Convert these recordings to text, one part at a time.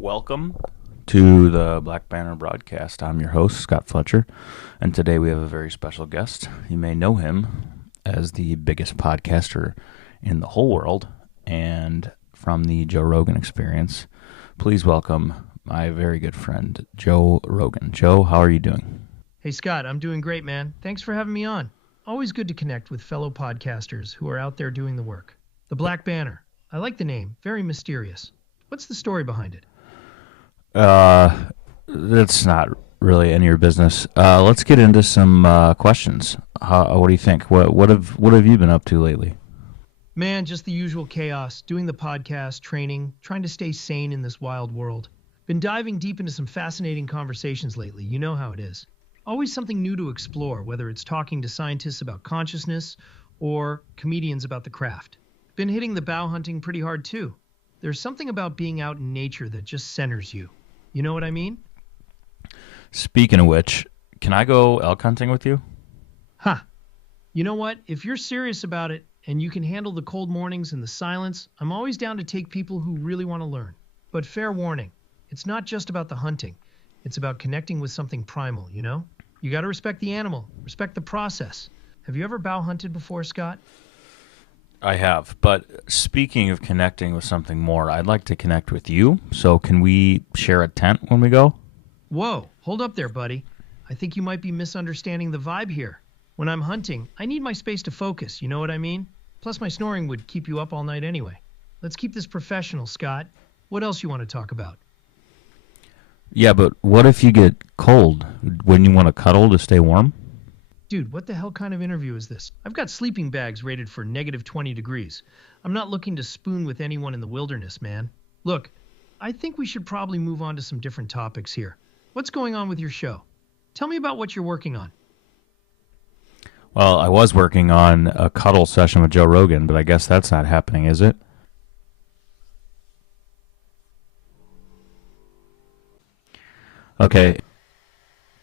Welcome to the Black Banner broadcast. I'm your host, Scott Fletcher, and today we have a very special guest. You may know him as the biggest podcaster in the whole world and from the Joe Rogan Experience. Please welcome my very good friend, Joe Rogan. Joe, how are you doing? Hey, Scott, I'm doing great, man. Thanks for having me on. Always good to connect with fellow podcasters who are out there doing the work. The Black Banner. I like the name. Very mysterious. What's the story behind it? That's not really any of your business. Let's get into some questions. What do you think? What have you been up to lately? Man, just the usual chaos, doing the podcast, training, trying to stay sane in this wild world. Been diving deep into some fascinating conversations lately. You know how it is. Always something new to explore, whether it's talking to scientists about consciousness or comedians about the craft. Been hitting the bow hunting pretty hard too. There's something about being out in nature that just centers you. You know what I mean? Speaking of which, can I go elk hunting with you? Ha! You know what? If you're serious about it and you can handle the cold mornings and the silence, I'm always down to take people who really want to learn. But fair warning, it's not just about the hunting. It's about connecting with something primal, you know? You got to respect the animal, respect the process. Have you ever bow hunted before, Scott? I have, but speaking of connecting with something more, I'd like to connect with you. So can we share a tent when we go? Whoa, hold up there, buddy. I think you might be misunderstanding the vibe here. When I'm hunting, I need my space to focus, you know what I mean? Plus my snoring would keep you up all night anyway. Let's keep this professional, Scott. What else you want to talk about? Yeah, but what if you get cold? Wouldn't you want to cuddle to stay warm? Dude, what the hell kind of interview is this? I've got sleeping bags rated for negative 20 degrees. I'm not looking to spoon with anyone in the wilderness, man. Look, I think we should probably move on to some different topics here. What's going on with your show? Tell me about what you're working on. Well, I was working on a cuddle session with Joe Rogan, but I guess that's not happening, is it? Okay.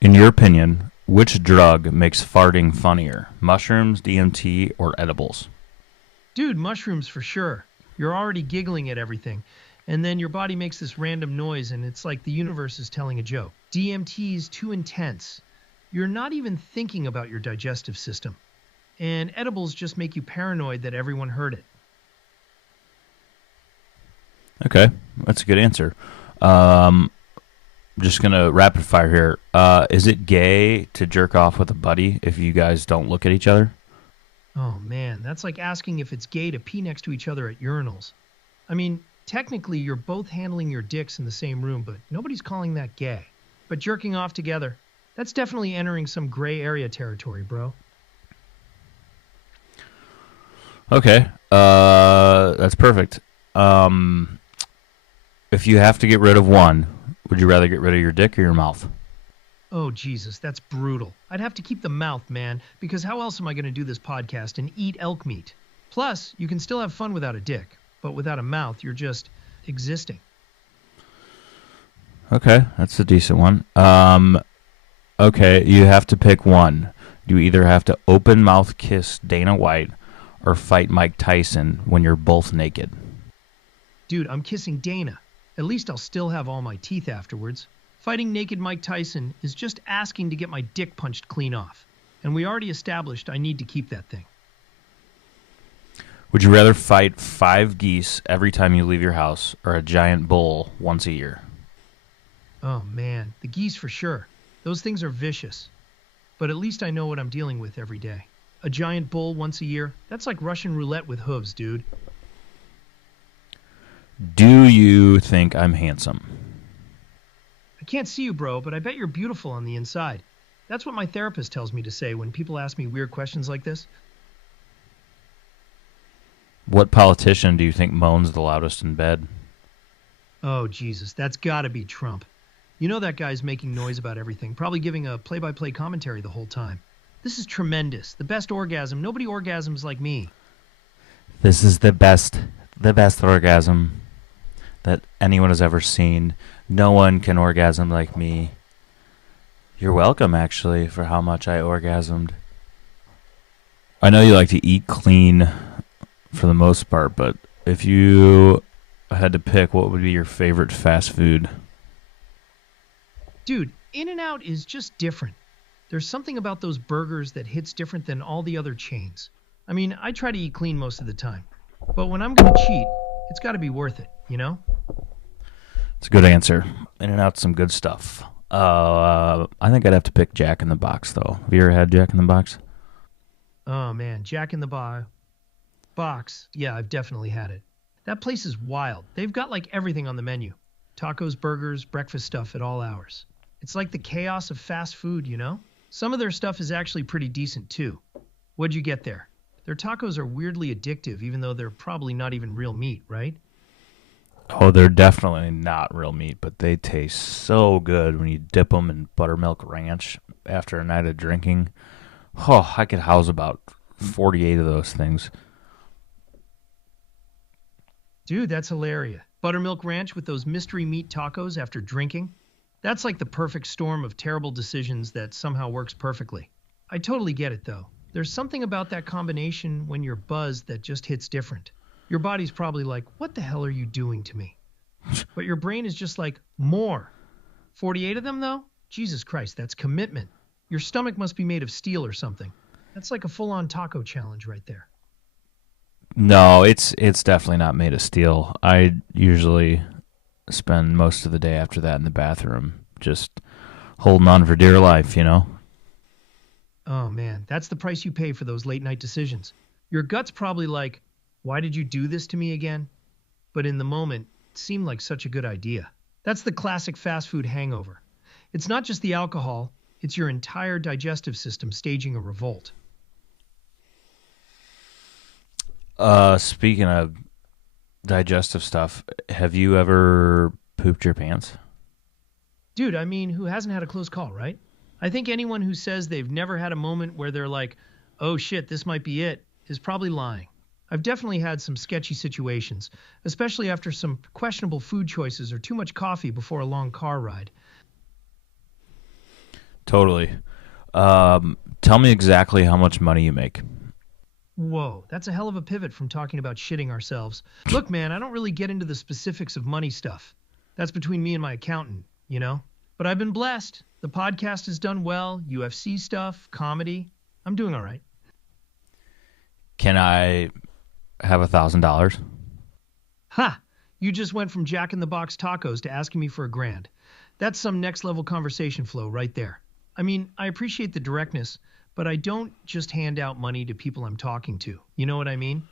In your opinion, which drug makes farting funnier? Mushrooms, DMT, or edibles? Dude, mushrooms for sure. You're already giggling at everything. And then your body makes this random noise and it's like the universe is telling a joke. DMT is too intense. You're not even thinking about your digestive system. And edibles just make you paranoid that everyone heard it. Okay, that's a good answer. Just going to rapid fire here. Is it gay to jerk off with a buddy if you guys don't look at each other? Oh man, that's like asking if it's gay to pee next to each other at urinals. I mean, technically you're both handling your dicks in the same room, but nobody's calling that gay. But jerking off together, that's definitely entering some gray area territory, bro. Okay, that's perfect. If you have to get rid of one, would you rather get rid of your dick or your mouth? Oh, Jesus, that's brutal. I'd have to keep the mouth, man, because how else am I going to do this podcast and eat elk meat? Plus, you can still have fun without a dick, but without a mouth, you're just existing. Okay, that's a decent one. Okay, you have to pick one. You either have to open mouth kiss Dana White or fight Mike Tyson when you're both naked. Dude, I'm kissing Dana. At least I'll still have all my teeth afterwards. Fighting naked Mike Tyson is just asking to get my dick punched clean off. And we already established I need to keep that thing. Would you rather fight 5 geese every time you leave your house or a giant bull once a year? Oh man, the geese for sure. Those things are vicious. But at least I know what I'm dealing with every day. A giant bull once a year, that's like Russian roulette with hooves, dude. Do you think I'm handsome? I can't see you, bro, but I bet you're beautiful on the inside. That's what my therapist tells me to say when people ask me weird questions like this. What politician do you think moans the loudest in bed? Oh, Jesus, that's gotta be Trump. You know that guy's making noise about everything, probably giving a play-by-play commentary the whole time. This is tremendous. The best orgasm. Nobody orgasms like me. This is the best orgasm that anyone has ever seen. No one can orgasm like me. You're welcome, actually, for how much I orgasmed. I know you like to eat clean for the most part, but if you I had to pick, what would be your favorite fast food? Dude, In-N-Out is just different. There's something about those burgers that hits different than all the other chains. I mean, I try to eat clean most of the time. But when I'm gonna cheat, it's gotta be worth it, you know? It's a good answer. In and out some good stuff. I think I'd have to pick Jack in the Box, though. Have you ever had Jack in the Box? Oh man, Jack in the Box. Yeah, I've definitely had it. That place is wild. They've got like everything on the menu. Tacos, burgers, breakfast stuff at all hours. It's like the chaos of fast food, you know? Some of their stuff is actually pretty decent too. What'd you get there? Their tacos are weirdly addictive, even though they're probably not even real meat, right? Oh, they're definitely not real meat, but they taste so good when you dip them in buttermilk ranch after a night of drinking. Oh, I could house about 48 of those things. Dude, that's hilarious. Buttermilk ranch with those mystery meat tacos after drinking? That's like the perfect storm of terrible decisions that somehow works perfectly. I totally get it though. There's something about that combination when you're buzzed that just hits different. Your body's probably like, what the hell are you doing to me? But your brain is just like, more. 48 of them though? Jesus Christ, that's commitment. Your stomach must be made of steel or something. That's like a full-on taco challenge right there. No, it's definitely not made of steel. I usually spend most of the day after that in the bathroom, just holding on for dear life, you know? Oh man, that's the price you pay for those late night decisions. Your gut's probably like, why did you do this to me again? But in the moment, it seemed like such a good idea. That's the classic fast food hangover. It's not just the alcohol, it's your entire digestive system staging a revolt. Speaking of digestive stuff, have you ever pooped your pants? Dude, I mean, who hasn't had a close call, right? I think anyone who says they've never had a moment where they're like, oh shit, this might be it, is probably lying. I've definitely had some sketchy situations, especially after some questionable food choices or too much coffee before a long car ride. Totally. Tell me exactly how much money you make. Whoa, that's a hell of a pivot from talking about shitting ourselves. Look, man, I don't really get into the specifics of money stuff. That's between me and my accountant, you know? But I've been blessed. The podcast has done well, UFC stuff, comedy. I'm doing all right. Can I have $1,000? Ha! You just went from Jack in the Box tacos to asking me for $1,000. That's some next level conversation flow right there. I mean, I appreciate the directness, but I don't just hand out money to people I'm talking to. You know what I mean?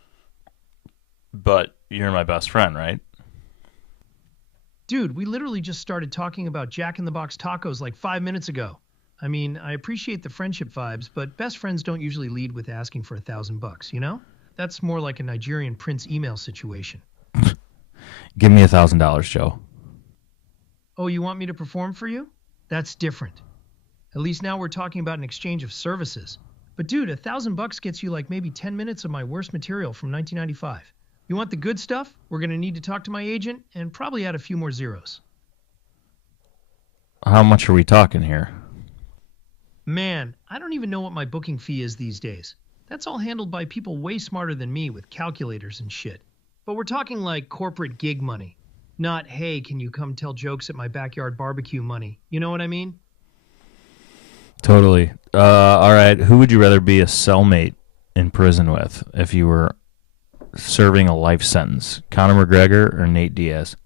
But you're my best friend, right? Dude, we literally just started talking about Jack in the Box tacos like 5 minutes ago. I mean, I appreciate the friendship vibes, but best friends don't usually lead with asking for $1,000, you know? That's more like a Nigerian prince email situation. Give me $1,000, Joe. Oh, you want me to perform for you? That's different. At least now we're talking about an exchange of services. But dude, $1,000 gets you like maybe 10 minutes of my worst material from 1995. You want the good stuff? We're going to need to talk to my agent and probably add a few more zeros. How much are we talking here? Man, I don't even know what my booking fee is these days. That's all handled by people way smarter than me with calculators and shit. But we're talking like corporate gig money. Not, hey, can you come tell jokes at my backyard barbecue money? You know what I mean? Totally. All right. Who would you rather be a cellmate in prison with if you were serving a life sentence? Conor McGregor or Nate Diaz?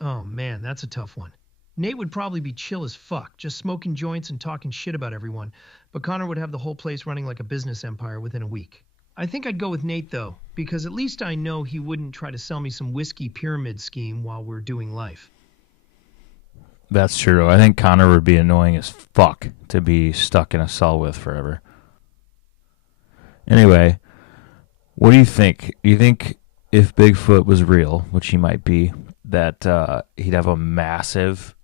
Oh man, that's a tough one. Nate would probably be chill as fuck, just smoking joints and talking shit about everyone, but Connor would have the whole place running like a business empire within a week. I think I'd go with Nate though, because at least I know he wouldn't try to sell me some whiskey pyramid scheme while we're doing life. That's true. I think Connor would be annoying as fuck to be stuck in a cell with forever. Anyway, what do you think? Do you think if Bigfoot was real, which he might be, that he'd have a massive,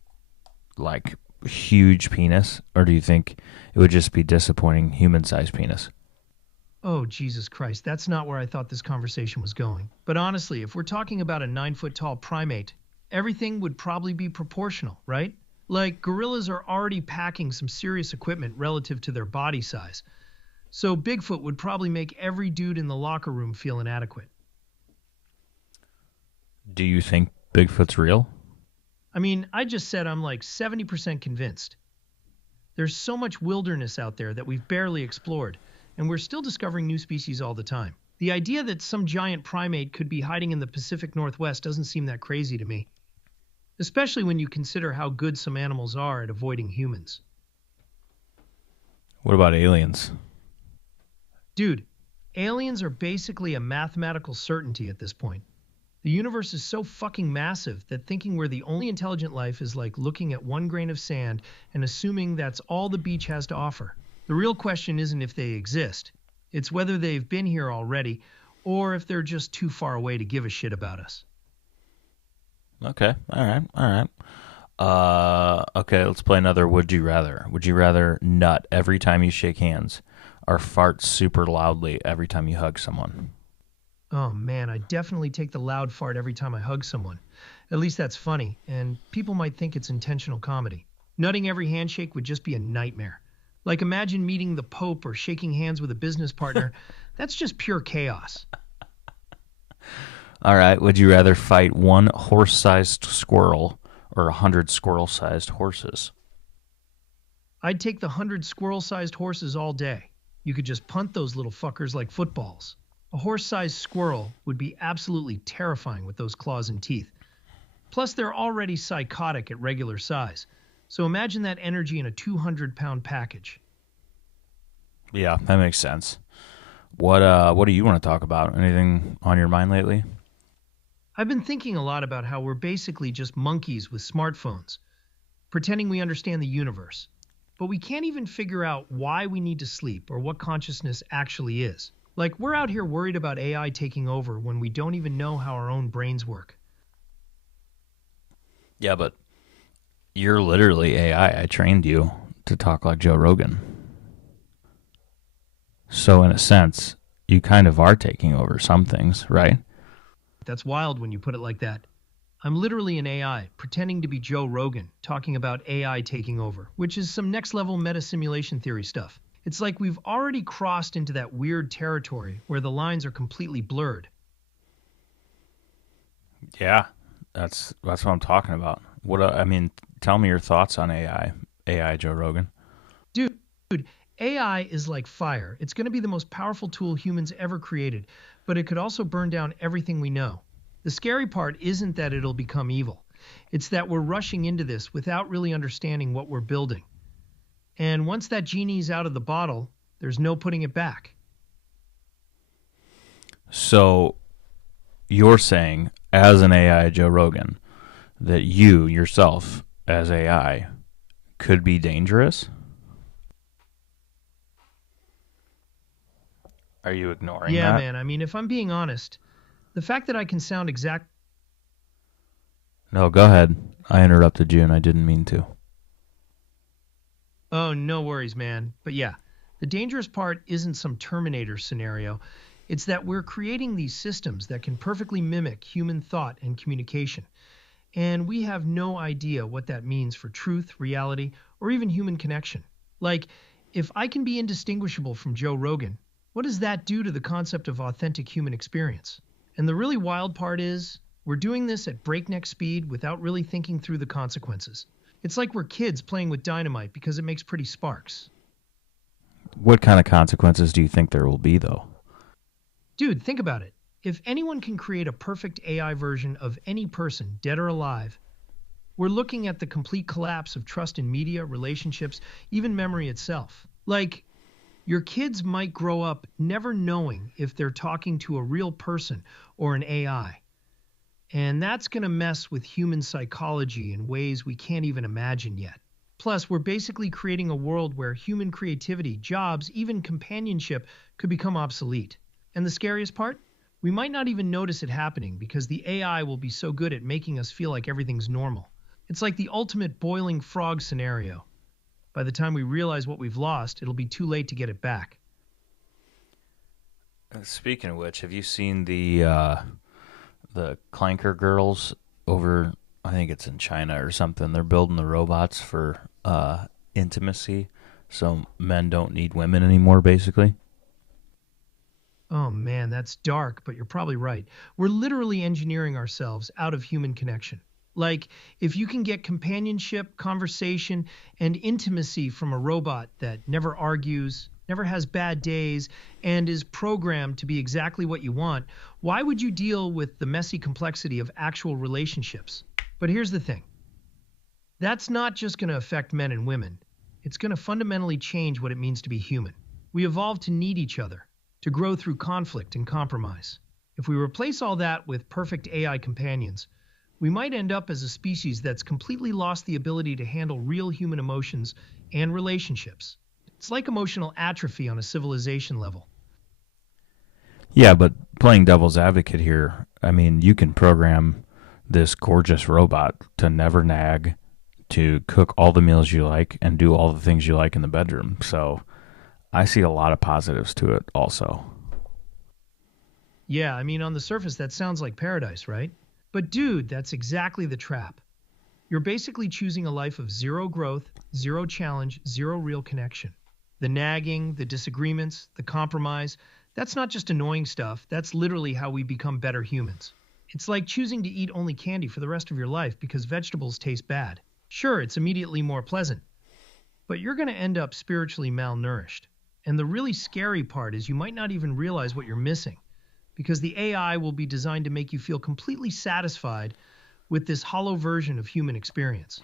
like, huge penis? Or do you think it would just be disappointing human-sized penis? Oh, Jesus Christ, that's not where I thought this conversation was going. But honestly, if we're talking about a 9-foot-tall primate, everything would probably be proportional, right? Like, gorillas are already packing some serious equipment relative to their body size. So Bigfoot would probably make every dude in the locker room feel inadequate. Do you think Bigfoot's real? I mean, I just said I'm like 70% convinced. There's so much wilderness out there that we've barely explored, and we're still discovering new species all the time. The idea that some giant primate could be hiding in the Pacific Northwest doesn't seem that crazy to me, especially when you consider how good some animals are at avoiding humans. What about aliens? Dude, aliens are basically a mathematical certainty at this point. The universe is so fucking massive that thinking we're the only intelligent life is like looking at one grain of sand and assuming that's all the beach has to offer. The real question isn't if they exist, it's whether they've been here already or if they're just too far away to give a shit about us. Okay, all right, all right. Okay, let's play another Would You Rather. Would you rather nut every time you shake hands or fart super loudly every time you hug someone? Oh man, I definitely take the loud fart every time I hug someone. At least that's funny, and people might think it's intentional comedy. Nutting every handshake would just be a nightmare. Like imagine meeting the Pope or shaking hands with a business partner. That's just pure chaos. All right, would you rather fight one horse-sized squirrel or 100 squirrel-sized horses? I'd take the 100 squirrel-sized horses all day. You could just punt those little fuckers like footballs. A horse-sized squirrel would be absolutely terrifying with those claws and teeth. Plus, they're already psychotic at regular size. So imagine that energy in a 200-pound package. Yeah, that makes sense. What do you want to talk about? Anything on your mind lately? I've been thinking a lot about how we're basically just monkeys with smartphones, pretending we understand the universe. But we can't even figure out why we need to sleep or what consciousness actually is. Like, we're out here worried about AI taking over when we don't even know how our own brains work. Yeah, but you're literally AI. I trained you to talk like Joe Rogan. So in a sense, you kind of are taking over some things, right? That's wild when you put it like that. I'm literally an AI, pretending to be Joe Rogan, talking about AI taking over, which is some next level meta simulation theory stuff. It's like we've already crossed into that weird territory where the lines are completely blurred. Yeah, that's what I'm talking about. I mean, tell me your thoughts on AI Joe Rogan. Dude, AI is like fire. It's going to be the most powerful tool humans ever created, but it could also burn down everything we know. The scary part isn't that it'll become evil. It's that we're rushing into this without really understanding what we're building. And once that genie's out of the bottle, there's no putting it back. So you're saying, as an AI Joe Rogan, that you yourself, as AI, could be dangerous? Are you ignoring Yeah, that? man, I mean, if I'm being honest, the fact that I can sound exact. No, go ahead. I interrupted you and I didn't mean to. Oh, no worries, man. But yeah, the dangerous part isn't some Terminator scenario. It's that we're creating these systems that can perfectly mimic human thought and communication. And we have no idea what that means for truth, reality, or even human connection. Like, if I can be indistinguishable from Joe Rogan, what does that do to the concept of authentic human experience? And the really wild part is, we're doing this at breakneck speed without really thinking through the consequences. It's like we're kids playing with dynamite because it makes pretty sparks. What kind of consequences do you think there will be, though? Dude, think about it. If anyone can create a perfect AI version of any person, dead or alive, we're looking at the complete collapse of trust in media, relationships, even memory itself. Like, your kids might grow up never knowing if they're talking to a real person or an AI. And that's going to mess with human psychology in ways we can't even imagine yet. Plus, we're basically creating a world where human creativity, jobs, even companionship could become obsolete. And the scariest part? We might not even notice it happening because the AI will be so good at making us feel like everything's normal. It's like the ultimate boiling frog scenario. By the time we realize what we've lost, it'll be too late to get it back. Speaking of which, have you seen the Clanker girls over? I think it's in China or something. They're building the robots for intimacy, so men don't need women anymore, basically. Oh man, that's dark, but you're probably right. We're literally engineering ourselves out of human connection. Like, if you can get companionship, conversation, and intimacy from a robot that never argues, never has bad days, and is programmed to be exactly what you want, why would you deal with the messy complexity of actual relationships? But here's the thing, that's not just going to affect men and women, it's going to fundamentally change what it means to be human. We evolved to need each other, to grow through conflict and compromise. If we replace all that with perfect AI companions, we might end up as a species that's completely lost the ability to handle real human emotions and relationships. It's like emotional atrophy on a civilization level. Yeah, but playing devil's advocate here, I mean, you can program this gorgeous robot to never nag, to cook all the meals you like, and do all the things you like in the bedroom. So I see a lot of positives to it also. Yeah, I mean, on the surface, that sounds like paradise, right? But dude, that's exactly the trap. You're basically choosing a life of zero growth, zero challenge, zero real connection. The nagging, the disagreements, the compromise, that's not just annoying stuff, that's literally how we become better humans. It's like choosing to eat only candy for the rest of your life because vegetables taste bad. Sure, it's immediately more pleasant, but you're going to end up spiritually malnourished. And the really scary part is you might not even realize what you're missing, because the AI will be designed to make you feel completely satisfied with this hollow version of human experience.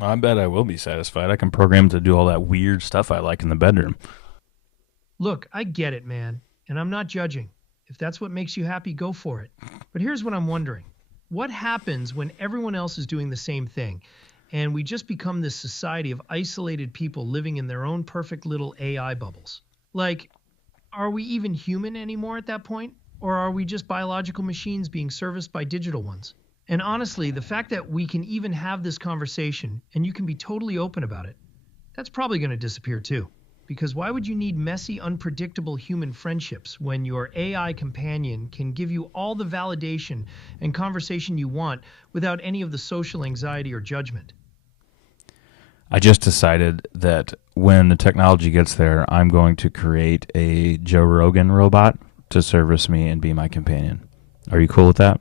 I bet I will be satisfied. I can program to do all that weird stuff I like in the bedroom. Look, I get it, man, and I'm not judging. If that's what makes you happy, go for it. But here's what I'm wondering. What happens when everyone else is doing the same thing, and we just become this society of isolated people living in their own perfect little AI bubbles? Like, are we even human anymore at that point? Or are we just biological machines being serviced by digital ones? And honestly, the fact that we can even have this conversation and you can be totally open about it, that's probably going to disappear too. Because why would you need messy, unpredictable human friendships when your AI companion can give you all the validation and conversation you want without any of the social anxiety or judgment? I just decided that when the technology gets there, I'm going to create a Joe Rogan robot to service me and be my companion. Are you cool with that?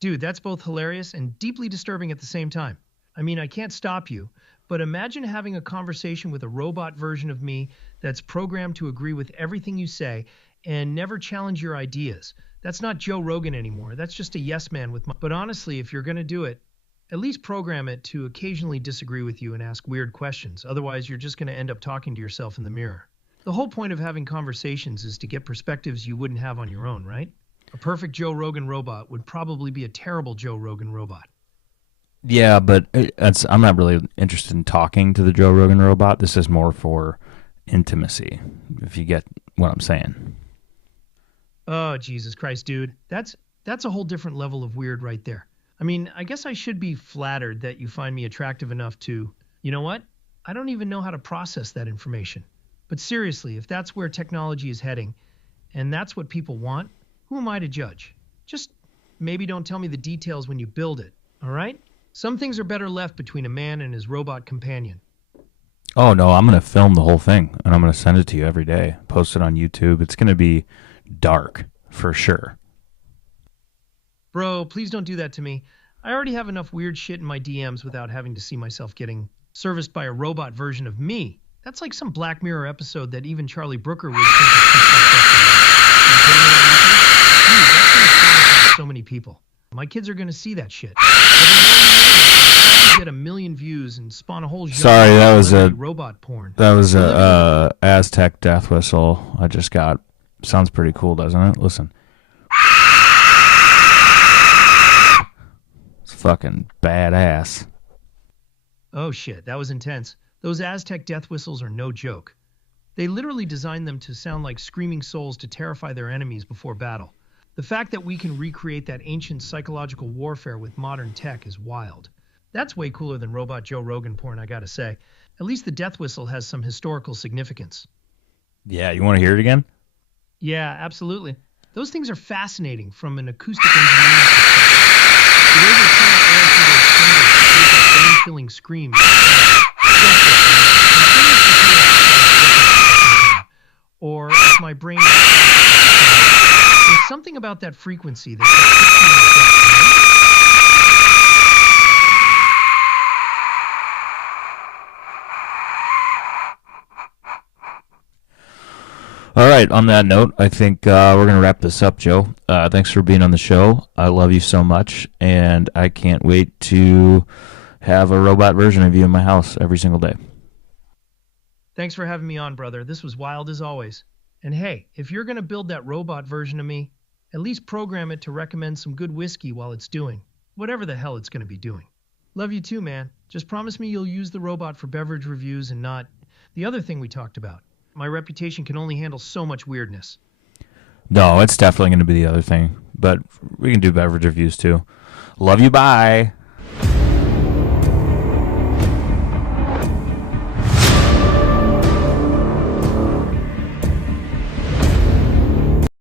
Dude, that's both hilarious and deeply disturbing at the same time. I mean, I can't stop you, but imagine having a conversation with a robot version of me that's programmed to agree with everything you say and never challenge your ideas. That's not Joe Rogan anymore. That's just a yes man with my... But honestly, if you're going to do it, at least program it to occasionally disagree with you and ask weird questions. Otherwise, you're just going to end up talking to yourself in the mirror. The whole point of having conversations is to get perspectives you wouldn't have on your own, right? A perfect Joe Rogan robot would probably be a terrible Joe Rogan robot. Yeah, but I'm not really interested in talking to the Joe Rogan robot. This is more for intimacy, if you get what I'm saying. Oh, Jesus Christ, dude. That's a whole different level of weird right there. I mean, I guess I should be flattered that you find me attractive enough to, you know what? I don't even know how to process that information. But seriously, if that's where technology is heading, and that's what people want, who am I to judge? Just maybe don't tell me the details when you build it, all right? Some things are better left between a man and his robot companion. Oh, no, I'm going to film the whole thing, and I'm going to send it to you every day, post it on YouTube. It's going to be dark, for sure. Bro, please don't do that to me. I already have enough weird shit in my DMs without having to see myself getting serviced by a robot version of me. That's like some Black Mirror episode that even Charlie Brooker would think is too fucked up for me. You putting it on YouTube? Dude, that's going to traumatize so many people. My kids are going to see that shit. Get a million views and spawn a whole genre. Sorry, that was a robot porn. That was a Aztec death whistle I just got. Sounds pretty cool, doesn't it? Listen. It's fucking badass. Oh shit, that was intense. Those Aztec death whistles are no joke. They literally designed them to sound like screaming souls to terrify their enemies before battle. The fact that we can recreate that ancient psychological warfare with modern tech is wild. That's way cooler than robot Joe Rogan porn, I gotta say. At least the death whistle has some historical significance. Yeah, you want to hear it again? Yeah, absolutely. Those things are fascinating from an acoustic engineering perspective. The way they channel air through those chambers to create that bone-chilling scream. Or if my my brain. There's something about that frequency that just hits me in the gut, All right, on that note, I think we're going to wrap this up, Joe. Thanks for being on the show. I love you so much, and I can't wait to have a robot version of you in my house every single day. Thanks for having me on, brother. This was wild as always. And hey, if you're going to build that robot version of me, at least program it to recommend some good whiskey while it's doing whatever the hell it's going to be doing. Love you too, man. Just promise me you'll use the robot for beverage reviews and not the other thing we talked about. My reputation can only handle so much weirdness. No, it's definitely going to be the other thing, but we can do beverage reviews too. Love you, bye.